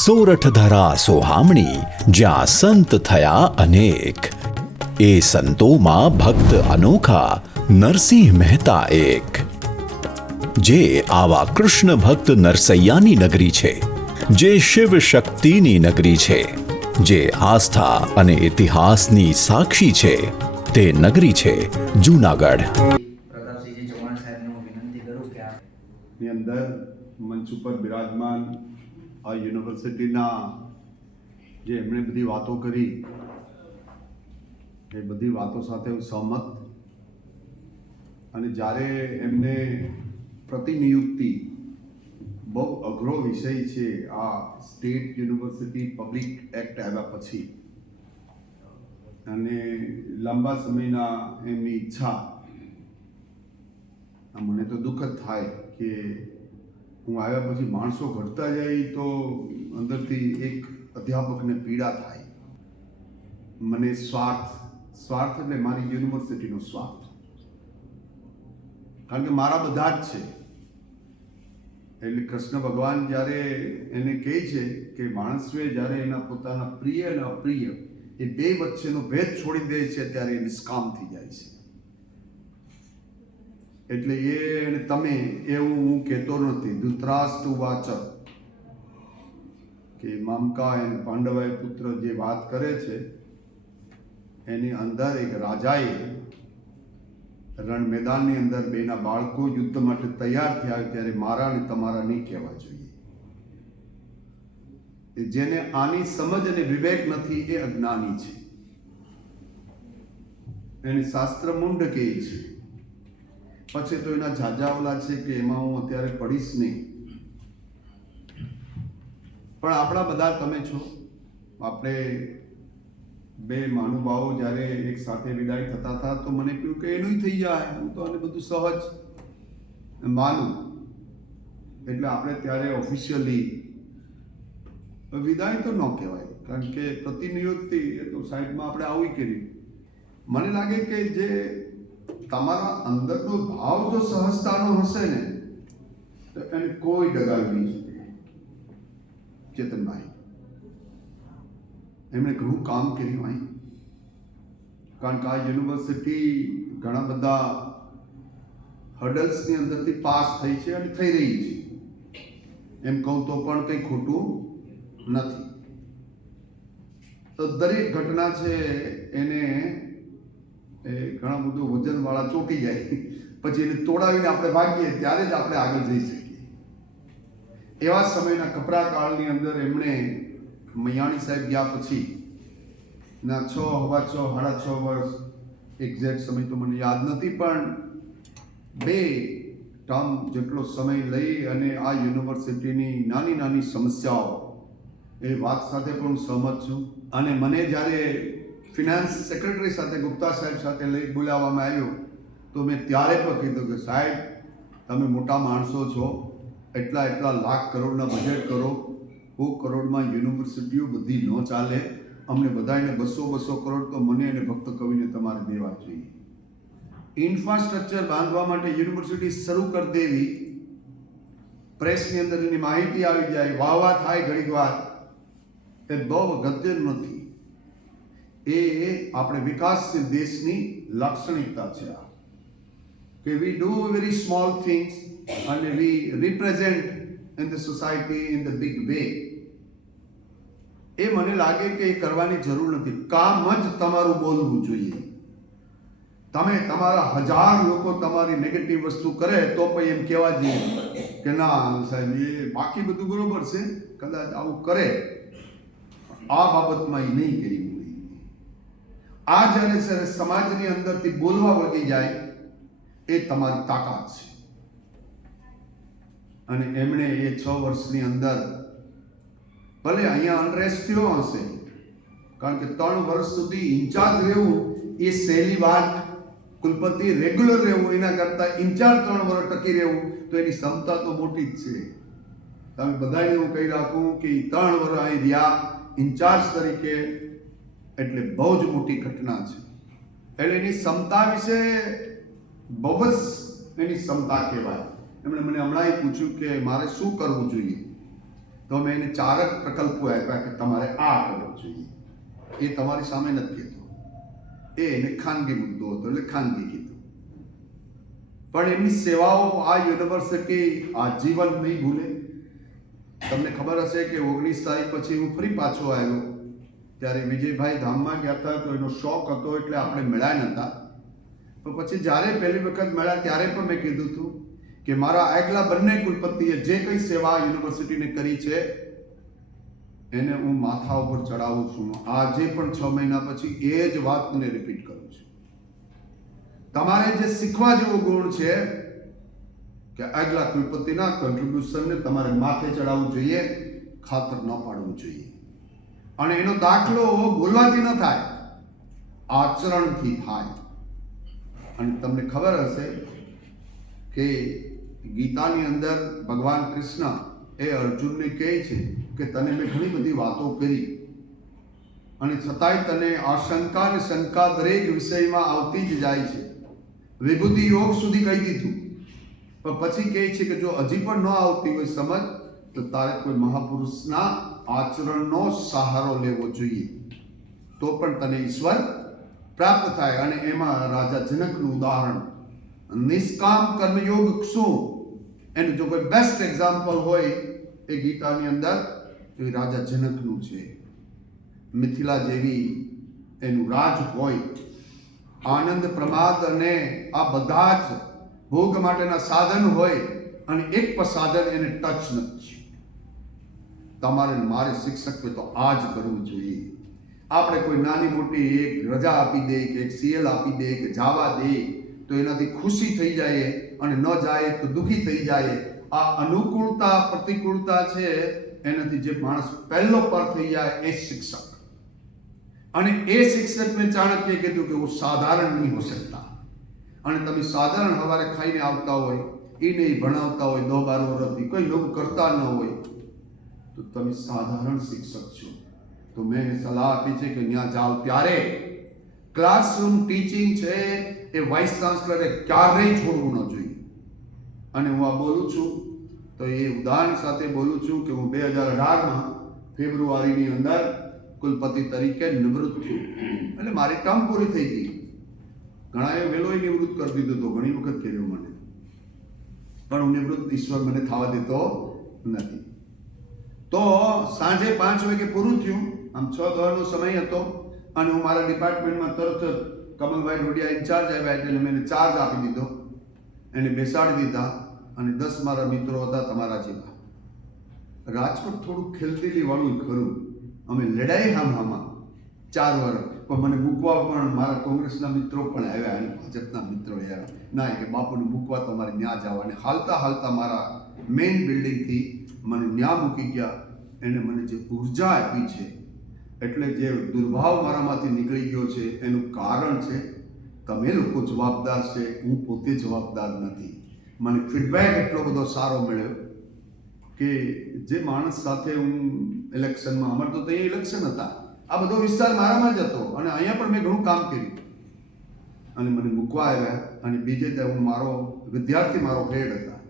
સોરઠ ધરા સોહામણી જ્યાં સંત થયા અનેક, એ સંતોમાં ભક્ત અનોખા નરસિંહ મહેતા એક, જે આવા કૃષ્ણ ભક્ત નરસૈયાની નગરી છે, જે શિવ શક્તિની નગરી છે, જે આસ્થા અને ઇતિહાસની સાક્ષી છે, તે નગરી છે જૂનાગઢ. પ્રતાપસિંહજી ચૌહાણ સાહેબને હું વિનંતી કરું કે ની અંદર મંચ ઉપર બિરાજમાન આ યુનિવર્સિટીના જે એમણે બધી વાતો કરી એ બધી વાતો સાથે હું સહમત. અને જ્યારે એમને પ્રતિનિયુક્તિ બહુ અઘરો વિષય છે આ સ્ટેટ યુનિવર્સિટી પબ્લિક એક્ટ આવ્યા પછી, અને લાંબા સમયના એમની ઈચ્છા, મને તો દુઃખ જ થાય કે હું આવ્યા પછી માણસો ઘટતા જાય તો અંદરથી એક અધ્યાપકને પીડા થાય. મને સ્વાર્થ એટલે મારી યુનિવર્સિટીનો સ્વાર્થ, કારણ કે મારા બધા જ છે. એટલે કૃષ્ણ ભગવાન જ્યારે એને કહે છે કે માણસે જ્યારે એના પોતાના પ્રિય અને અપ્રિય એ બે વચ્ચેનો ભેદ છોડી દે છે ત્યારે એ નિષ્કામ થઈ જાય છે. એટલે એ અને તમે એવું હું કહેતો નથી. ધૃતરાષ્ટ્ર વાચ કે મામકા અને પાંડવાય પુત્ર જે વાત કરે છે એની અંદર એક રાજાએ રણ મેદાનની અંદર બેના બાળકો યુદ્ધ માટે તૈયાર થયા ત્યારે મારા અને તમારા નહીં કહેવા જોઈએ. જેને આની સમજ અને વિવેક નથી એ અજ્ઞાની છે. એને શાસ્ત્ર મૂંઢ કહે છે. પછી તો એના ઝાઝાવલા છે કે એમાં હું અત્યારે પડીશ નહીં. પણ આપણા બધા તમે છો. આપણે બે મહાનુભાવો જ્યારે એક સાથે વિદાય થતા હતા તો મને કહ્યું કે એનું થઈ જાય, હું તો આને બધું સહજ માનું. એટલે આપણે ત્યારે ઓફિશિયલી વિદાય તો ન કહેવાય, કારણ કે પ્રતિનિયુક્તિ એ તો સાઈડમાં આપણે આવી કરી. મને લાગે કે જે તમારા અંદરનો ભાવ જો સહજતાનો હશે ને તો એને કોઈ ડગાવી નહીં શકે. ચેતનભાઈ એમણે ઘણું કામ કર્યું અહીં, કારણ કે આ યુનિવર્સિટી ઘણા બધા હર્ડલ્સની અંદરથી પાસ થઈ છે અને થઈ રહી છે. એમ કહું તો પણ કંઈ ખોટું નથી. તો દરેક ઘટના છે એને ઘણા બધું વજનવાળા ચોંટી જાય, પછી એને તોડાવીને આપણે ભાગીએ ત્યારે જ આપણે આગળ જઈ શકીએ. એવા સમયના કપરા કાળની અંદર એમણે મૈયાણી સાહેબ ગયા પછી ના 6, 6.5 વર્ષ, એક્ઝેક્ટ સમય તો મને યાદ નથી, પણ 2 ટર્મ જેટલો સમય લઈ અને આ યુનિવર્સિટીની નાની નાની સમસ્યાઓ એ વાત સાથે પણ સહમત છું. અને મને જ્યારે ફિનાન્સ સેક્રેટરી સાથે ગુપ્તા સાહેબ સાથે લઈ બોલાવવામાં આવ્યો તો મેં ત્યારે પણ કીધું કે સાહેબ તમે મોટા માણસો છો, એટલા લાખ કરોડના બજેટ કરો. 100 કરોડમાં યુનિવર્સિટીઓ બધી ન ચાલે. અમને બધાને 200 કરોડ તો મને અને ભક્ત કવિને તમારે દેવા જોઈએ. ઇન્ફ્રાસ્ટ્રક્ચર બાંધવા માટે યુનિવર્સિટી શરૂ કરી દેવી, પ્રેસની અંદર એની માહિતી આવી જાય, વાહ થાય ઘડીક વાર, એ બહુ અગત્યનું નથી. એ આપણે વિકાસશીલ દેશની લાક્ષણિકતા છે આ, કે we do very small things અને we represent in the society in the big way. એ મને લાગે કે એ કરવાની જરૂર નથી. કામ જ તમારું બોલવું જોઈએ. તમે તમારા 1000 લોકો તમારી નેગેટિવ વસ્તુ કરે તો પછી એમ કહેવા જોઈએ કે ના સાહેબ એ બાકી બધું બરોબર છે, કદાચ આવું કરે, આ બાબતમાં એ નહીં કરી. આ જ્યારે સમાજની અંદરથી બોલવા વળી જાય એ તમારી તાકાત છે. અને એમણે એ 6 વર્ષની અંદર ભલે અહીંયા અનરેસ્ટ થયો હશે, કારણ કે 3 વર્ષ સુધી ઇન્ચાર્જ રહેવું એ સહેલી વાત, કુલપતિ રેગ્યુલર રહેવું એના કરતાં ઇન્ચાર્જ 3 વર્ષ ટકી રહેવું તો એની ક્ષમતા તો મોટી જ છે. તમે બધાને હું કહી રાખું કે 3 વર્ષ અહીં રહ્યા ઇન્ચાર્જ તરીકે એટલે બહુ જ મોટી ઘટના છે. એટલે એની ક્ષમતા વિશે બહુ જ એની ક્ષમતા કહેવાય. એમણે મને હમણાં પૂછ્યું કે મારે શું કરવું જોઈએ. તો મેં એને 4 જ પ્રકલ્પો આપ્યા કે તમારે આ કરવું જોઈએ. એ તમારી સામે નથી કીધું, એને ખાનગી મુદ્દો હતો એટલે ખાનગી કીધું. પણ એમની સેવાઓ આ યુનિવર્સિટી આજીવન નહીં ભૂલે. તમને ખબર હશે કે 19 તારીખ પછી હું ફરી પાછો આવ્યો, ત્યારે વિજયભાઈ ધામમાં ગયા હતા તો એનો શોખ હતો એટલે આપણે મળ્યા નહોતા. પણ પછી જ્યારે પહેલી વખત મળ્યા ત્યારે પણ મેં કીધું હતું કે મારા આગલા બંને કુલપતિએ જે કંઈ સેવા યુનિવર્સિટીને કરી છે એને હું માથા ઉપર ચડાવું છું. આજે પણ 6 મહિના પછી એ જ વાતને રિપીટ કરું છું. તમારે જે શીખવા જેવો ગુણ છે કે આગલા કુલપતિના કન્ટ્રીબ્યુશનને તમારે માથે ચડાવવું જોઈએ, ખાતર ન પાડવું જોઈએ. અને એનો દાખલો બોલવાથી ન થાય, આચરણથી થાય. અને તમને ખબર હશે કે ગીતાની અંદર ભગવાન કૃષ્ણ એ અર્જુનને કહે છે કે તને મેં ઘણી બધી વાતો કરી અને છતાંય તને આશંકા અને શંકા દરેક વિષયમાં આવતી જ જાય છે. વિભૂતિ યોગ સુધી કહી દીધું, પણ પછી કહે છે કે જો હજી પણ ન આવતી હોય સમજ, તો તારે કોઈ મહાપુરુષના આચરણનો સહારો લેવો જોઈએ, તો પણ તને ઈશ્વર પ્રાપ્ત થાય. અને એમાં રાજા જનકનું ઉદાહરણ, નિષ્કામ કર્મયોગ શું, એનું જો કોઈ બેસ્ટ એક્ઝામ્પલ હોય એ ગીતાની અંદર એ રાજા જનકનું છે. મિથિલા જેવી એનું રાજ હોય, આનંદ પ્રમાદ અને આ બધા જ ભોગ માટેના સાધન હોય, અને એક પણ સાધન એને ટચ નથી. તમારે મારે શિક્ષક તો આ જ કરવું જોઈએ. આપણે કોઈ નાની મોટી એક રજા આપી દે કે એક સીએલ આપી દે કે જવા દે તો એનાથી ખુશી થઈ જાય, અને ન જાય તો દુઃખી થઈ જાય. આ અનુકૂળતા પ્રતિકૂળતા છે, એનાથી જે માણસ પહેલો પર થઈ જાય એ શિક્ષક. અને એ શિક્ષકને ચાણક્ય કીધું કે वो साधारण नहीं हो सकता. અને તમે સાધારણ હવારે ખાઈને આવતા હોય, એ નહીં ભણાવતા હોય 10-12 વર્ષથી, કોઈ નવું કરતા ન હોય, તો તમે સાધારણ શિક્ષક છો. તો મેં એને સલાહ આપી છે કે ત્યાં જાઓ ત્યારે ક્લાસરૂમ ટીચિંગ છે એ વાઇસ ચાન્સલરે ક્યારેય છોડવું ન જોઈએ. અને હું આ બોલું છું તો એ ઉદાહરણ સાથે બોલું છું કે હું 2018માં ફેબ્રુઆરીની અંદર કુલપતિ તરીકે નિવૃત્ત થયું. એટલે મારી ટર્મ પૂરી થઈ ગઈ. ઘણાએ વહેલો નિવૃત્ત કરી દીધું, તો ઘણી વખત કર્યું મને, પણ હું નિવૃત્ત ઈશ્વર મને થવા દેતો નથી. તો સાંજે 5 વાગે પૂરું થયું. આમ 6 દોડનો સમય હતો, અને હું મારા ડિપાર્ટમેન્ટમાં તરત જ કમલભાઈ ડોડિયા ઇન્ચાર્જ આવ્યા એટલે મેં એને ચાર્જ આપી દીધો, એને બેસાડી દીધા. અને 10 મારા મિત્રો હતા તમારા જેવા. રાજકોટ થોડું ખેલદિલી વાળું ખરું, અમે લડાઈ હામાં 4 વર્ષ, પણ મને મૂકવા પણ મારા કોંગ્રેસના મિત્રો પણ આવ્યા અને ભાજપના મિત્રો આવ્યા. ના કે બાપુને મૂકવા તમારે ન્યા જવા. અને હાલતા હાલતા મારા મેઇન બિલ્ડિંગથી મને ન્યા મૂકી ગયા. એને મને જે ઉર્જા આપી છે, એટલે જે દુર્ભાવ મારામાંથી નીકળી ગયો છે, એનું કારણ છે તમે લોકો જવાબદાર છે, હું પોતે જવાબદાર નથી. મને ફીડબેક એટલો બધો સારો મળ્યો કે જે માણસ સાથે હું ઇલેક્શનમાં, અમારે તો ત્યાં ઇલેક્શન હતા, આ બધો વિસ્તાર મારામાં જ હતો, અને અહીંયા પણ મેં ઘણું કામ કર્યું. અને મને મૂકવા આવ્યા. અને બીજે ત્યાં હું મારો વિદ્યાર્થી મારો હેડ હતા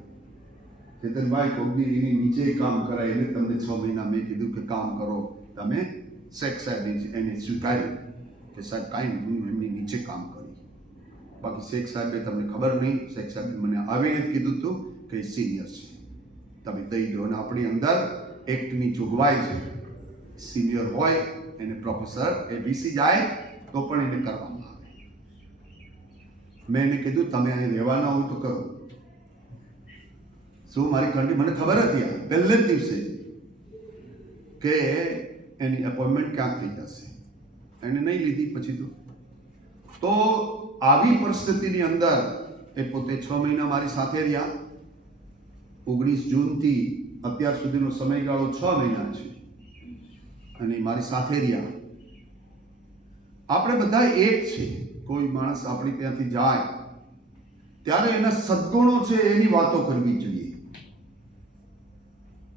ચેતનભાઈ કોગદી, એની નીચે કામ કરાય. એને તમને 6 મહિના મેં કીધું કે કામ કરો. તમે શેખ સાહેબ એને સ્વીકાર્યું કે સાહેબ કાંઈ નહીં, હું એમની નીચે કામ કરી. બાકી શેખ સાહેબે તમને ખબર નહીં, શેખ સાહેબે મને આવીને જ કીધું હતું કે સિનિયર છે, તમે દઈ દો. અને આપણી અંદર એક્ટની જોગવાઈ છે, સિનિયર હોય એને પ્રોફેસર એ વીસી જાય તો પણ એને કરવામાં આવે. મેં એને કીધું તમે અહીં રહેવાના હોય તો કરો. શું મારી કંડી મને ખબર હતી આ પહેલે જ દિવસે કે એની એપોઇન્ટમેન્ટ ક્યાંક થઈ જશે. એને નહીં લીધી પછી તો આવી પરિસ્થિતિની અંદર એ પોતે 6 મહિના મારી સાથે રહ્યા. 19 જૂનથી અત્યાર સુધીનો સમયગાળો 6 મહિના છે, અને મારી સાથે રહ્યા. આપણે બધા એક છે. કોઈ માણસ આપણી ત્યાંથી જાય ત્યારે એના સદગુણો છે એની વાતો કરવી જોઈએ.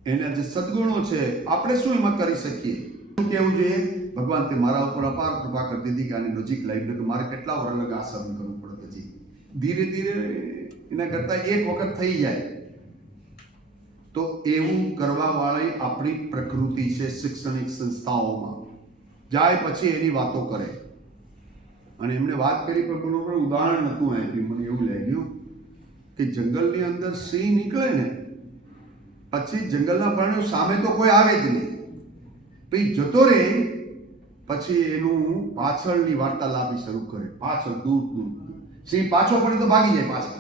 એના જે સદગુણો છે આપણે શું એમાં કરી શકીએ, શું કહેવું જોઈએ? ભગવાન તે મારા ઉપર અપાર કૃપા કરી દીધી કે આની નજીક લાવી કે મારે કેટલા વર્ષ લગા આ સહન કરવું પડે. પછી ધીરે ધીરે એના કરતાં એક વખત થઈ જાય તો એવું કરવાવાળી આપણી પ્રકૃતિ છે શૈક્ષણિક સંસ્થાઓમાં. જાય પછી એની વાતો કરે. અને એમને વાત કરી પણ બરોબર ઉદાહરણ નહોતું આપ્યું. મને એવું લાગ્યું કે જંગલની અંદર સિંહ નીકળે ને પછી જંગલના પ્રાણીઓ સામે તો કોઈ આવે જ નહીં, પછી જતો રહે, પછી એનું પાછળની વાર્તાલાપ શરૂ કરે. પાછળ દૂર દૂર સિંહ પાછો પડે તો ભાગી જાય પાછળ.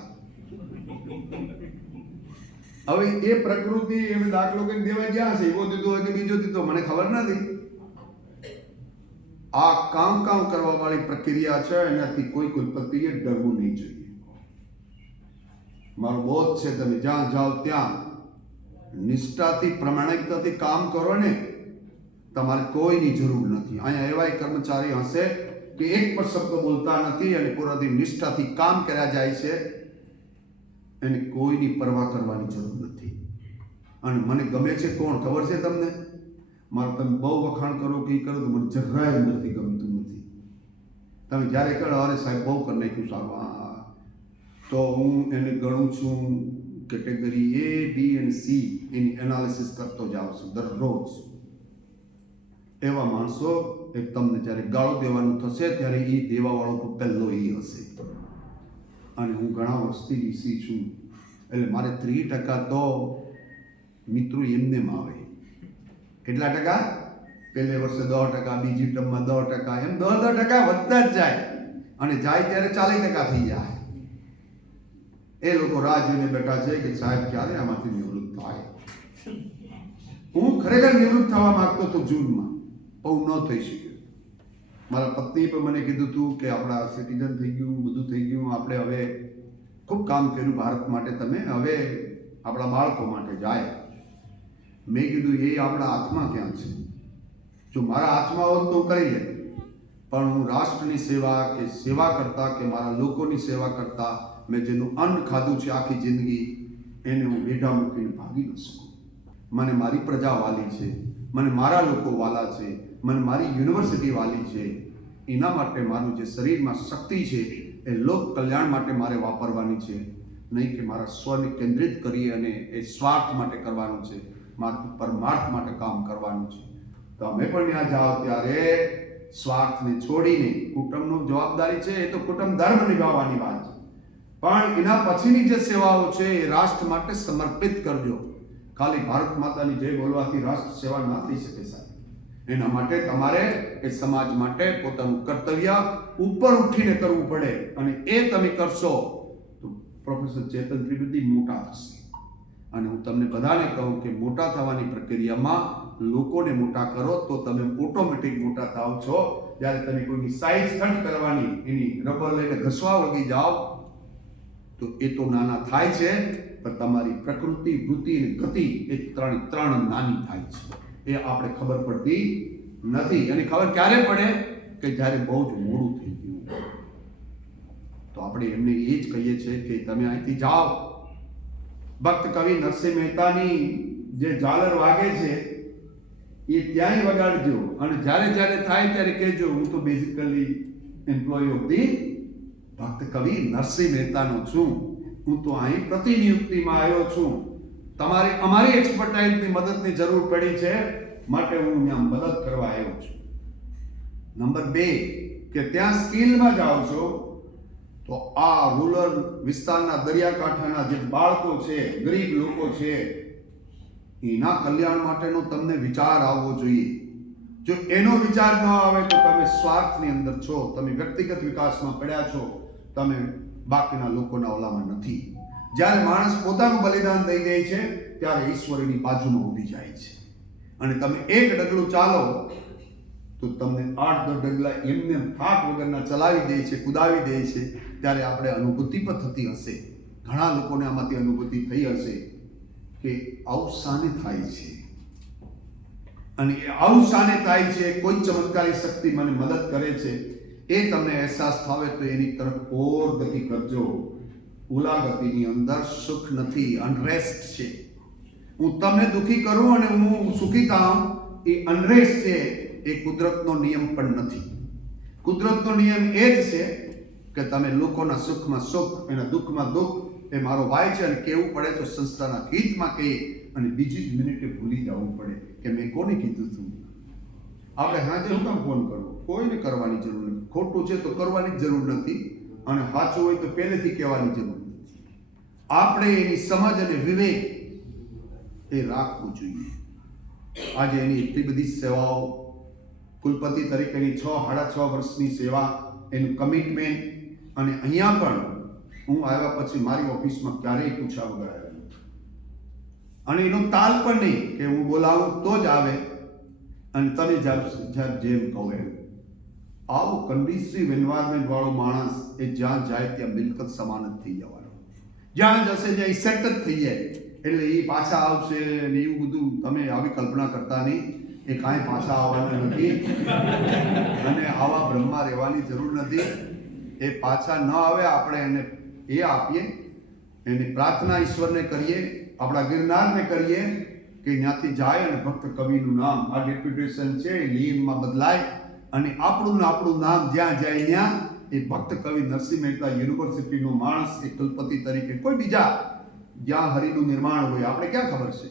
હવે એ પ્રકૃતિ એમ દાખલો કે દેવા જ્યાં છે એવો દીધો હોય કે બીજો દીધો મને ખબર નથી. આ કામ કરવા વાળી પ્રક્રિયા છે, એનાથી કોઈ ઉત્પત્તિએ ડરવું નહીં જોઈએ. મારો બોધ છે તમે જ્યાં જાઓ ત્યાં નિષ્ઠાથી પ્રમાણિકતાથી કામ કરો ને, તમારે કોઈની જરૂર નથી. અહીંયા એવાય કર્મચારી હશે કે એક પણ શબ્દ બોલતા નથી અને પૂરાથી નિષ્ઠાથી કામ કર્યા જાય છે, એને કોઈની પરવા કરવાની જરૂર નથી. અને મને ગમે છે કોણ ખબર છે તમને? મારે તમે બહુ વખાણ કરો કે કરો તો મને જરાય અંદરથી ગમતું નથી. તમે જ્યારે કહો અરે સાહેબ બહુ કરી નાખ્યું સારું, તો હું એને ગણું છું કેટેગરી A, B અને C એની એનાલિસિસ કરતો જાઉં છું દરરોજ. એવા માણસો એક તમને જ્યારે ગાળો દેવાનું થશે ત્યારે એ દેવાવાળો તો પહેલો એ હશે. અને હું ઘણા વર્ષથી વીસી છું એટલે મારે 3% તો મિત્રો એમને આવે. કેટલા ટકા? પહેલે વર્ષે 10%, બીજી ટર્મમાં 10%, એમ 10% વધતા જ જાય અને જાય ત્યારે 40% થઈ જાય. એ લોકો રાહ જોઈને બેઠા છે કે સાહેબ ક્યારે આમાંથી નિવૃત્ત થાય. હું ખરેખર નિવૃત્ત થવા માંગતો હતો જૂનમાં, પણ ન થઈ શક્યો. મારા પત્નીએ પણ મને કીધું હતું કે આપણા સિટીઝન થઈ ગયું, બધું થઈ ગયું, આપણે હવે ખૂબ કામ કર્યું ભારત માટે, તમે હવે આપણા બાળકો માટે જાય. મેં કીધું એ આપણા હાથમાં ક્યાં છે? જો મારા હાથમાં હોત તો હું કરી લે, પણ હું રાષ્ટ્રની સેવા કે સેવા કરતા કે મારા લોકોની સેવા કરતા મેં જેનું અન્ન ખાધું છે આખી જિંદગી એને હું વેઢા મૂકીને ભાગી ન શકું. મને મારી પ્રજા વાલી છે, મને મારા લોકો વાલા છે, મને મારી યુનિવર્સિટી વાલી છે. એના માટે મારું જે શરીરમાં શક્તિ છે એ લોક કલ્યાણ માટે મારે વાપરવાની છે, નહીં કે મારા સ્વને કેન્દ્રિત કરી અને એ સ્વાર્થ માટે કરવાનું છે. મારે પરમાર્થ માટે કામ કરવાનું છે. તો અમે પણ ત્યાં જાઓ ત્યારે સ્વાર્થને છોડીને કુટુંબની જવાબદારી છે, એ તો કુટુંબ ધર્મ નિભાવવાની વાત છે, પણ એના પછીની જે સેવાઓ છે એ રાષ્ટ્ર માટે સમર્પિત કરજો. ખાલી ભારત માતાની જય બોલવાથી રાષ્ટ્ર સેવા ના થઈ શકે સાહેબ. એના માટે તમારે એ સમાજ માટે પોતાનું કર્તવ્ય ઉપર ઉઠીને કરવું પડે, અને એ તમે કરશો તો પ્રોફેસર ચેતન ત્રિવેદી મોટા થશે. અને હું તમને બધાને કહું કે મોટા થવાની પ્રક્રિયામાં લોકોને મોટા કરો તો તમે ઓટોમેટિક મોટા થાવ છો. જ્યારે તમે કોઈની સાઈઝ કટ કરવાની એની રબર લઈને ઘસવા વળગી જાઓ તો એ તો નાના થાય છે, પણ તમારી પ્રકૃતિ, વૃત્તિ અને ગતિ એ ત્રણ નાની થાય છે. એ આપણે ખબર પડતી નથી. અને ખબર ક્યારે પડે? કે જ્યારે બહુ જ મોડું થઈ ગયું. તો આપણે એમને એ જ કહીએ છીએ કે તમે અહીંથી જાઓ. ભક્ત કવિ નરસિંહ મહેતાની જે ઝાલર વાગે છે એ ત્યાંય વગાડજો, અને જ્યારે થાય ત્યારે કહેજો હું તો બેઝિકલી એમ્પ્લોય ઓફ ધી ભક્ત કવિ નરસિંહ મહેતાનો છું, હું તો અહીં પ્રતિનિયુક્તિમાં આવ્યો છું, તમારે અમારી એક્સપર્ટાઇઝની મદદની જરૂર પડી છે માટે હું ત્યાં મદદ કરવા આવ્યો છું. નંબર 2 કે ત્યાં સ્કિલમાં જાઓ છો તો આ રૂરલ વિસ્તારના દરિયાકાંઠાના જે બાળકો છે, ગરીબ લોકો છે, એના કલ્યાણ માટેનો તમને વિચાર આવવો જોઈએ. જો એનો વિચાર ન આવે તો તમે સ્વાર્થની અંદર છો, તમે વ્યક્તિગત વિકાસમાં પડ્યા છો, તમે બાકીના લોકોના ઓલામાં નથી. જ્યારે માણસ પોતાનું બલિદાન દઈ દે છે ત્યારે ઈશ્વરની બાજુમાં ઊભી જાય છે. અને તમે એક ડગલું ચાલો તો તમને 8-10 ડગલા એમને થાક વગરના ચલાવી દે છે, કુદાવી દે છે. ત્યારે આપણે અનુભૂતિ પણ થતી હશે, ઘણા લોકોને આમાંથી અનુભૂતિ થઈ હશે કે આવું શાને થાય છે, અને આવું શાને થાય છે, કોઈ ચમત્કારી શક્તિ મને મદદ કરે છે, એ તમને અહેસાસ થાવે તો એની તરફ ઓર ગતિ કરજો. ઓલા ગતિની અંદર સુખ નથી, અનરેસ્ટ છે. હું તમને દુઃખી કરું અને હું સુખી થાઉં, એ અનરેસ્ટ છે, એ કુદરતનો નિયમ પણ નથી. કુદરતનો નિયમ એ જ છે કે તમે લોકોના સુખમાં સુખ, એના દુઃખમાં દુઃખ, એ મારો ભાઈ છે અને કહેવું પડે તો સંસ્થાના હિતમાં કહીએ અને બીજી જ મિનિટે ભૂલી જવું પડે કે મેં કોને કીધું હતું. આપણે હાજે હું કામ ફોન કરવો? કોઈને કરવાની જરૂર નથી. ખોટું છે તો કરવાની જ જરૂર નથી અને સાચું હોય તો પહેલેથી કહેવાની જરૂર નથી. આપણે એની સમજ અને વિવેક એ રાખવું જોઈએ. આજે એની એટલી બધી સેવાઓ, કુલપતિ તરીકેની 6-6.5 વર્ષની સેવા, એનું કમિટમેન્ટ, અને અહીંયા પણ હું આવ્યા પછી મારી ઓફિસમાં ક્યારેય પૂછ્યા વગર આવ્યો નથી. અને એનો તાલ પણ નહીં કે હું બોલાવું તો જ આવે અને તમે જેમ કહો એમ. આવો કન્ડિસિવ એન્વાયરમેન્ટ વાળો માણસ એ જ્યાં જાય ત્યાં મિલકત સમાન જ થઈ જવાનો. જ્યાં જશે ત્યાં સેટ જ થઈ જાય. એટલે એ પાછા આવશે ને એવું બધું તમે આવી કલ્પના કરતા નહીં. એ કાંઈ પાછા આવવાના નથી અને આવા બ્રહ્મા રહેવાની જરૂર નથી. એ પાછા ન આવે, આપણે એને એ આપીએ, એની પ્રાર્થના ઈશ્વરને કરીએ, આપણા ગિરનારને કરીએ કે ત્યાંથી જાય અને ભક્ત કવિનું નામ, આ ડેપ્યુટેશન છે એ લીનમાં બદલાય અને આપણું નામ જ્યાં જાય ત્યાં એ ભક્ત કવિ નરસિંહ મહેતા યુનિવર્સિટીનો માણસ એ કુલપતિ તરીકે કોઈ બીજા જ્યાં હરિનું નિર્માણ હોય, આપણે ક્યાં ખબર છે,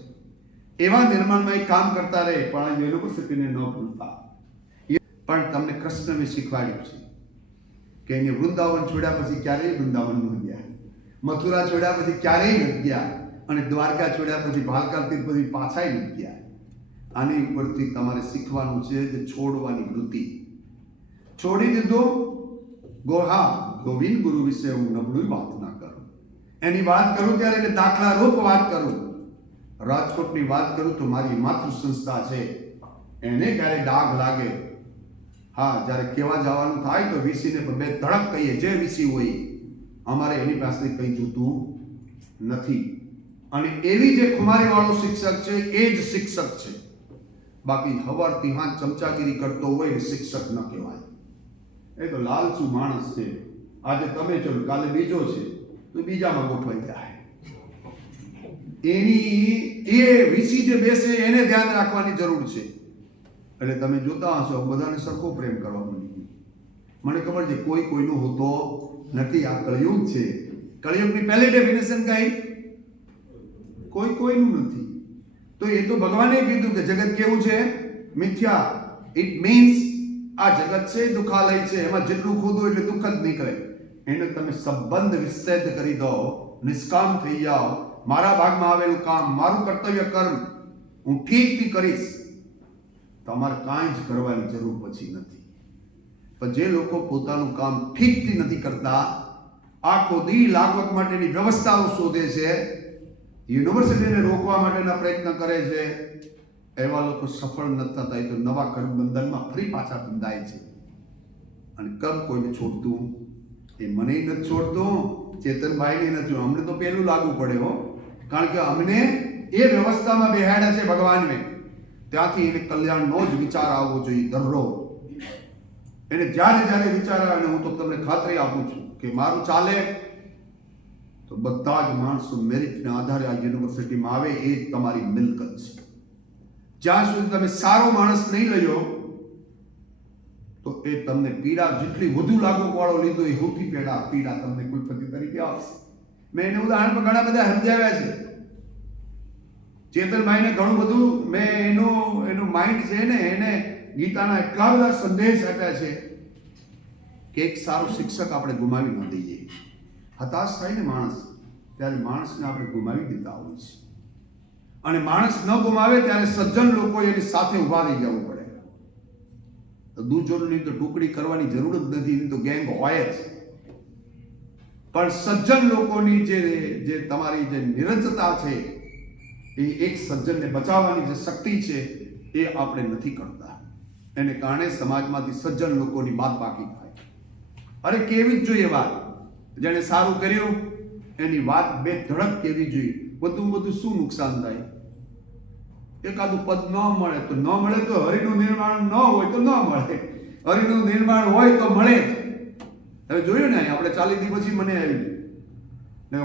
એવા નિર્માણમાં એ કામ કરતા રહે પણ યુનિવર્સિટીને ન ભૂલતા. પણ તમને કૃષ્ણને શીખવાડ્યું છે કે એને વૃંદાવન છોડ્યા પછી ક્યારેય વૃંદાવન ન ગયા, મથુરા છોડ્યા પછી ક્યારેય નથી ગયા અને દ્વારકા છોડ્યા પછી ભાલકા તીર્થ પાછાય નથી ગયા. આની ઉપરથી તમારે શીખવાનું છે કે છોડવાની વૃત્તિ. છોડી દીધું ગોવિંદ ગુરુ વિશે હું નબળું વાત ના કરું. એની વાત કરું ત્યારે એને દાખલા રૂપ વાત કરું. રાજકોટની વાત કરું તો મારી માતૃ સંસ્થા છે, એને ક્યારે ડાઘ લાગે, હા, જ્યારે કહેવા જવાનું થાય તો વીસીને બે ધડક કહીએ, જે વીસી હોય. અમારે એની પાસે કંઈ જોતું નથી. અને એવી જે ખુમારી વાળો શિક્ષક છે એ જ શિક્ષક છે. બાકી હવારથી હાથ ચમચાગીરી કરતો હોય એ શિક્ષક ન કહેવાય. એ તો લાલચુ માણસ છે. આજે તમે છો, કાલે બીજો છે તો બીજામાં ગોઠવાઈ જાય. એની એ વીસી જે બેસે એને ધ્યાન રાખવાની જરૂર છે. એટલે તમે જોતા હશો બધાને સરખો પ્રેમ કરવા માંડી. મને ખબર છે કોઈ કોઈનો હોતો નથી. આ કળિયુગ છે. કળિયુગની પહેલી ડેફિનેશન કઈ? કોઈ કોઈનું નથી. તો એ તો ભગવાને કીધું કે જગત કેવું છે? મિથ્યા. ઇટ મીન્સ આ જગત છે દુખાલય છે, એમાં જેટલું ખોદો એટલે દુઃખ જ નીકળે. એને તમે સંબંધ વિચ્છેદ કરી દો, નિષ્કામ થઈ જાઓ. મારા ભાગમાં આવેલું કામ, મારું કર્તવ્ય કર્મ હું ઠીકથી કરીશ, તમારે કાંઈ જ કરવાની જરૂર પછી નથી. પણ જે લોકો પોતાનું કામ ઠીકથી નથી કરતા, આખો દી લાગવત માટેની વ્યવસ્થાઓ શોધે છે, યુનિવર્સિટીને રોકવા માટેના પ્રયત્ન કરે છે, એવા લોકો સફળ નથી થતા. એ તો નવા કર્મ બંધનમાં ફરી પાછા બંધાય છે. અને કર્મ કોઈને છોડતું, એ મને નથી છોડતું, ચેતનભાઈને નથી. અમને તો પહેલું લાગુ પડે હો, કારણ કે અમને એ વ્યવસ્થામાં બેહાડ્યા છે ભગવાનને. ત્યાંથી એને કલ્યાણનો જ વિચાર આવવો જોઈએ દરરોજ. એને જ્યારે વિચાર આવે, અને હું તો તમને ખાતરી આપું છું કે મારું ચાલે તો બધા જ માણસો મેરિટના આધારે આ યુનિવર્સિટીમાં આવે. એ તમારી મિલકત છે. જ્યાં સુધી તમે સારો માણસ નહીં લયો તો એ તમને પીડા જેટલી વધુ લાગુ વાળો લીધો એ સૌથી પીડા તમને કુલપતિ તરીકે આવશે. મેં એને ઉદાહરણમાં ઘણા બધા સમજાવ્યા છે. ચેતનભાઈને ઘણું બધું મેં એનું માઇન્ડ છે ને, એને ગીતાના એટલા બધા સંદેશ આપ્યા છે કે એક સારો શિક્ષક આપણે ગુમાવી ન દઈએ. હતાશ થાય ને માણસ, ત્યારે માણસને આપણે ગુમાવી દેતા હોય છે. અને માણસ ન ગુમાવે ત્યારે સજ્જન લોકો એની સાથે ઉભા રહી જવું પડે. તો દૂજોની તો ટુકડી કરવાની જરૂર જ નથી, એની તો ગેંગ હોય જ. પણ સજ્જન લોકોની જે તમારી જે નિરંતરતા છે, એ એક સજ્જનને બચાવવાની જે શક્તિ છે એ આપણે નથી કરતા. એને કારણે સમાજમાંથી સજ્જન લોકોની બાદ બાકી થાય. અરે કેવી જ જોઈએ વાત. જેને સારું કર્યું એની વાત બે ધડક કેવી જોઈએ. બધું શું નુકસાન થાય? એકાદું પદ ન મળે તો ન મળે, તો હરિનું નિર્માણ ન હોય તો ન મળે, હરિનું નિર્માણ હોય તો મળે. હવે જોયું ને, આપણે 40 દી પછી મને આવ્યું,